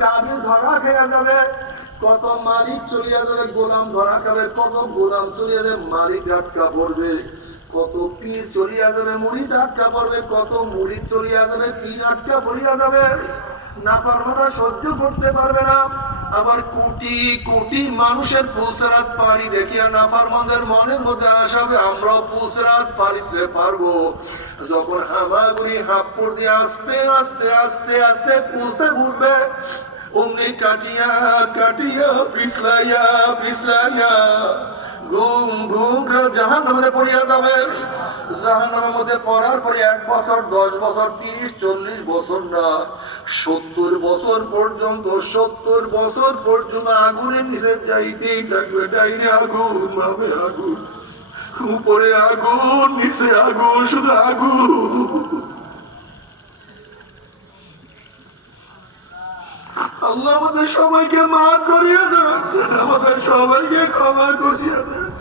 কাবিল ধরা খেয়ে যাবে, কত মালিক চলিয়া যাবে, গোলাম ধরা খাবে, কত গোলাম চলিয়া যাবে, মালিক আটকা পড়বে, কত পীর চলিয়া যাবে, মুরিদ আটকা পড়বে, কত মুরিদ চলিয়া যাবে, পীর আটকা পড়িয়া যাবে, নাফরমানরা সহ্য করতে পারবে না। আবার কোটি কোটি মানুষের পুলসরাত পানি দেখিয়া নাফরমানদের মনের মধ্যে আসাবে আমরাও পুলসরাত পালিতে পারবো। যখন হামাগুড়ি হাপ্পড় দিয়ে আস্তে আস্তে আস্তে আস্তে পুলসে ঘুরবে, অমনি কাটিয়া কাটিয়া পিছলাইয়া পিছলাইয়া ঘুম ঘুম করে জাহান্নামে পড়িয়া যাবে। জাহান্নামের মধ্যে পড়ার পরে 1 বছর 10 বছর 30 40 বছর না, 70 বছর পর্যন্ত, 70 বছর পর্যন্ত আগুনের নিচে যাইতেই থাকবে। ডাইনে আগুন, বামে আগুন, উপরে আগুন, নিচে আগুন, শুধু আগুন। আল্লাহ আমাদের সবাইকে মাফ করিয়া দেন, আমাদের সবাইকে ক্ষমা করিয়া দেন।